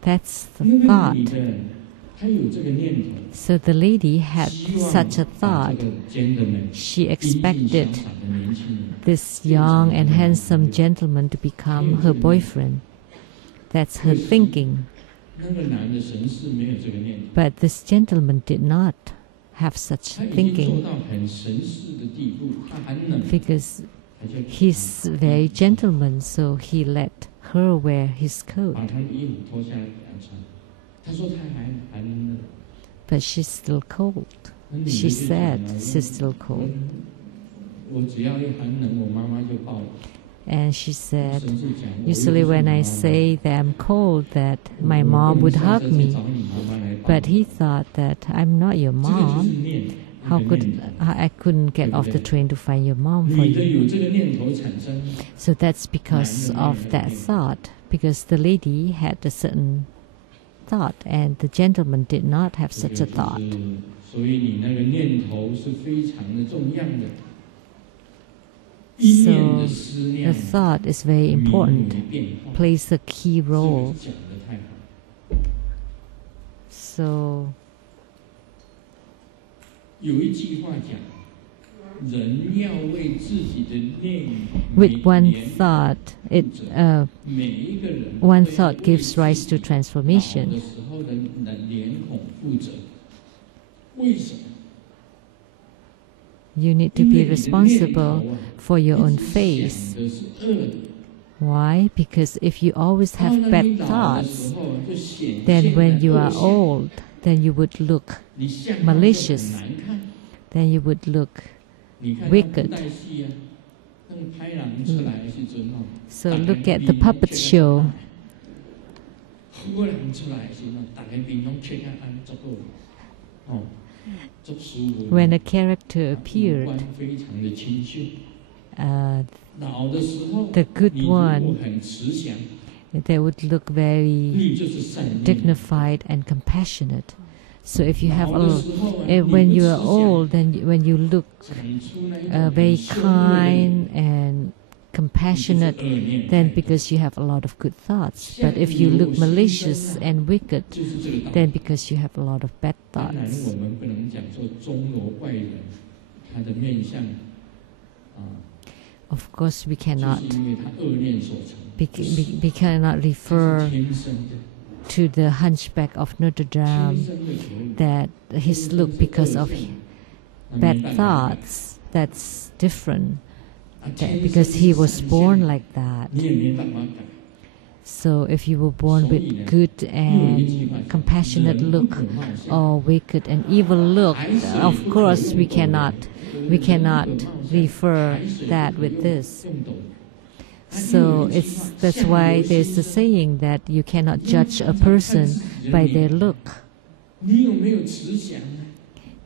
That's the thought. So the lady had such a thought. She expected this young and handsome gentleman to become her boyfriend. That's her thinking. But this gentleman did not have such thinking because he's very gentleman, so he let her wear his coat. But she's still cold. She said she's still cold. And she said, usually when I say that I'm cold, that my mom would hug me. But he thought that I'm not your mom. I couldn't get off the train to find your mom for you. So that's because of that thought, because the lady had a certain thought and the gentleman did not have such a thought. So the thought is very important, plays a key role. So with one thought, one thought gives rise to transformation. You need to be responsible for your own face. Why? Because if you always have bad thoughts, then when you are old, then you would look malicious, then you would look wicked. So look at the puppet show. When a character appeared, the good one, they would look very dignified and compassionate. So if you have when you are old, then when you look very kind and compassionate, then because you have a lot of good thoughts. But if you look malicious and wicked, then because you have a lot of bad thoughts. Of course, we cannot refer to the hunchback of Notre Dame that his look because of bad thoughts. That's different. Because he was born like that. So if you were born with good and compassionate look or wicked and evil look, of course we cannot refer that with this. So that's why there's a saying that you cannot judge a person by their look.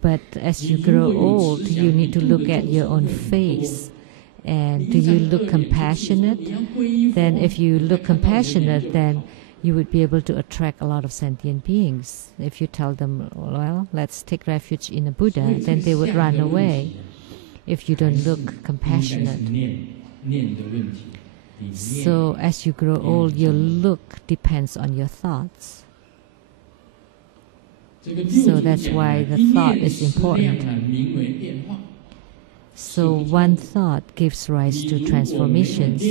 But as you grow old, you need to look at your own face. And do you look compassionate? Then if you look compassionate, then you would be able to attract a lot of sentient beings. If you tell them, well, let's take refuge in a Buddha, then they would run away if you don't look compassionate. So as you grow old, your look depends on your thoughts. So that's why the thought is important. So one thought gives rise to transformations.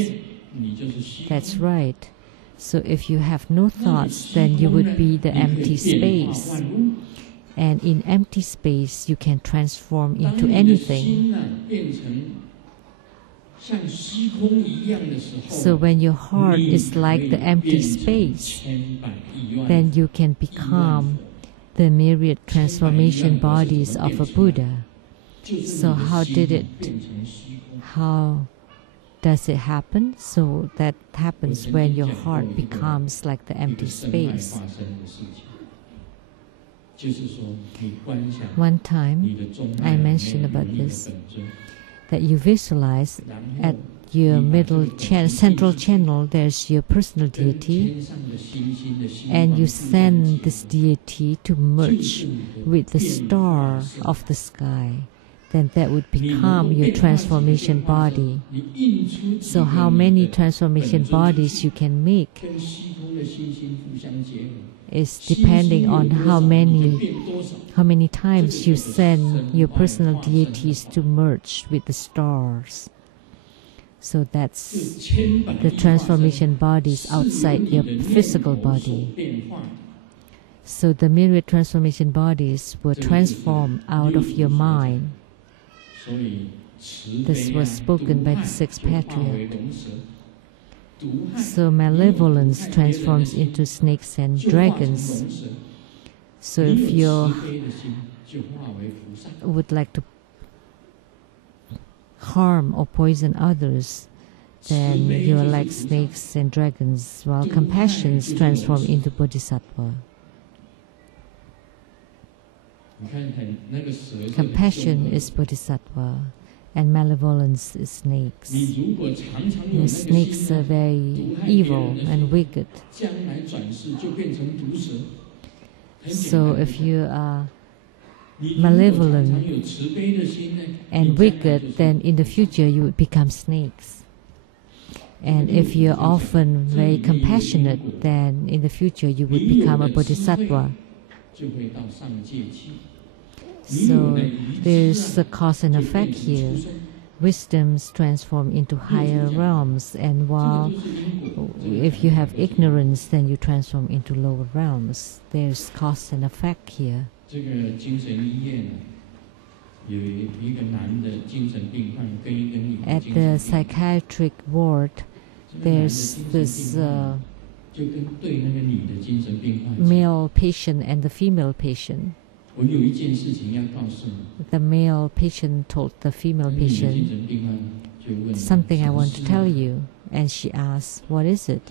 That's right. So if you have no thoughts, then you would be the empty space. And in empty space, you can transform into anything. So when your heart is like the empty space, then you can become the myriad transformation bodies of a Buddha. So how does it happen? So that happens when your heart becomes like the empty space. One time, I mentioned about this, that you visualize at your central channel, there's your personal deity, and you send this deity to merge with the star of the sky. then that would become your transformation body. So how many transformation bodies you can make is depending on how many times you send your personal deities to merge with the stars. So that's the transformation bodies outside your physical body. So the myriad transformation bodies were transformed out of your mind. This was spoken by the sixth patriarch. So malevolence transforms into snakes and dragons. So if you would like to harm or poison others, then you are like snakes and dragons, while compassion is transformed into bodhisattva. Compassion is bodhisattva, and malevolence is snakes. The snakes are very evil and wicked. So if you are malevolent and wicked, then in the future you would become snakes. And if you're often very compassionate, then in the future you would become a bodhisattva. So there's a cause and effect here. Wisdoms transform into higher realms, and while if you have ignorance, then you transform into lower realms. There's cause and effect here. At the psychiatric ward, there's this male patient and the female patient. The male patient told the female patient, something I want to tell you. And she asked, what is it?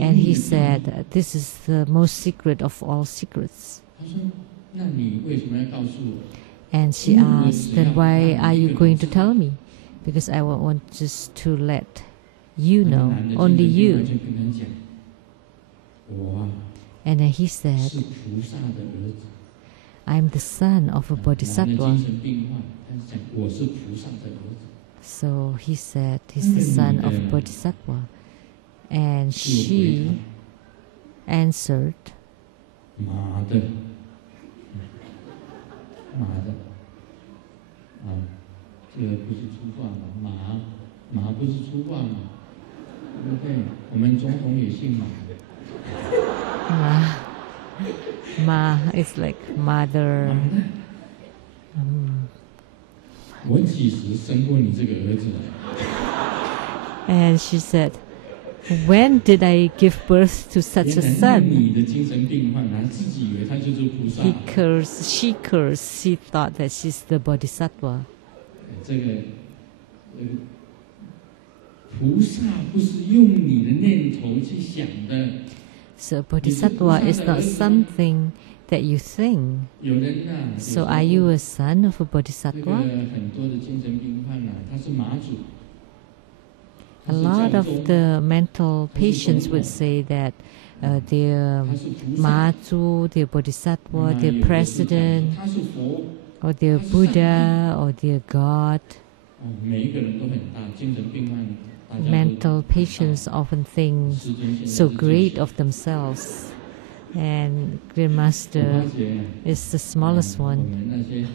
And he said, this is the most secret of all secrets. And she asked, then why are you going to tell me? Because I want just to let you know, only you. And then he said, I'm the son of a bodhisattva. So he said, he's the son of a bodhisattva. And she answered, Ma is like mother. And she said, when did I give birth to such a son? She cursed, she thought that she's the bodhisattva. So bodhisattva is not something that you think. So are you a son of a bodhisattva? A lot of the mental patients would say that they're Mazu, they're bodhisattva, they're president, or they're Buddha, or they're God. Mental patients often think so great of themselves, and Grandmaster is the smallest one.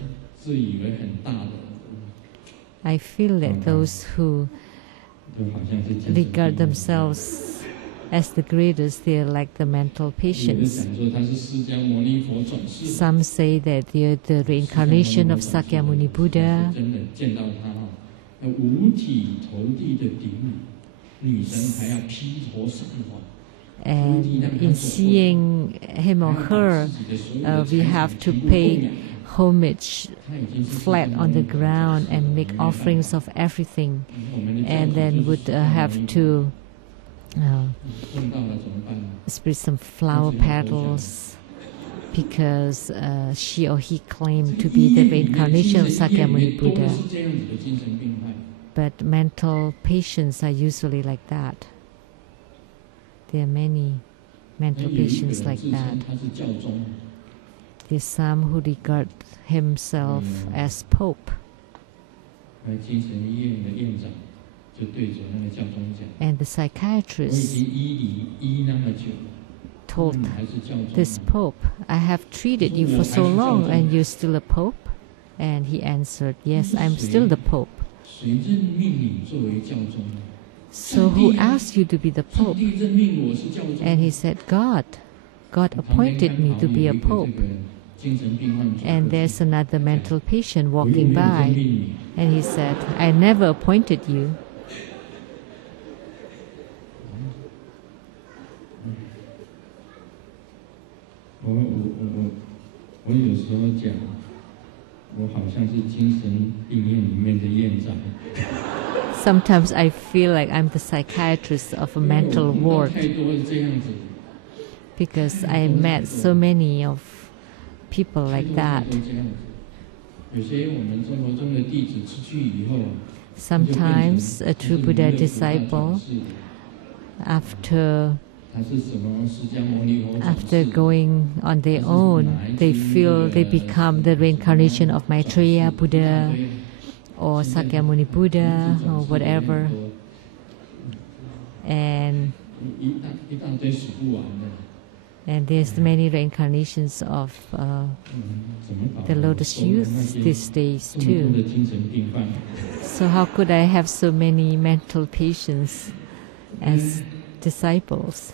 I feel that those who regard themselves as the greatest, they are like the mental patients. Some say that they are the reincarnation of Sakyamuni Buddha. And in seeing him or her, we have to pay homage flat on the ground and make offerings of everything, and then would have to spread some flower petals because she or he claimed to be the reincarnation of Sakyamuni Buddha. But mental patients are usually like that. There are many mental patients like that. there's some who regard himself as Pope. And the psychiatrist told this Pope, I have treated you for so long and you're still a Pope? And he answered, yes, I'm still the Pope. So who asked you to be the Pope? And he said, God. God appointed me to be a Pope. And there's another mental patient walking by, and he said, I never appointed you. Sometimes I feel like I'm the psychiatrist of a mental ward, because I met so many of people like that. Sometimes a true Buddha disciple, after going on their own, they feel they become the reincarnation of Maitreya Buddha or Sakyamuni Buddha or whatever. And there's many reincarnations of the Lotus Youth these days too. So how could I have so many mental patients as disciples?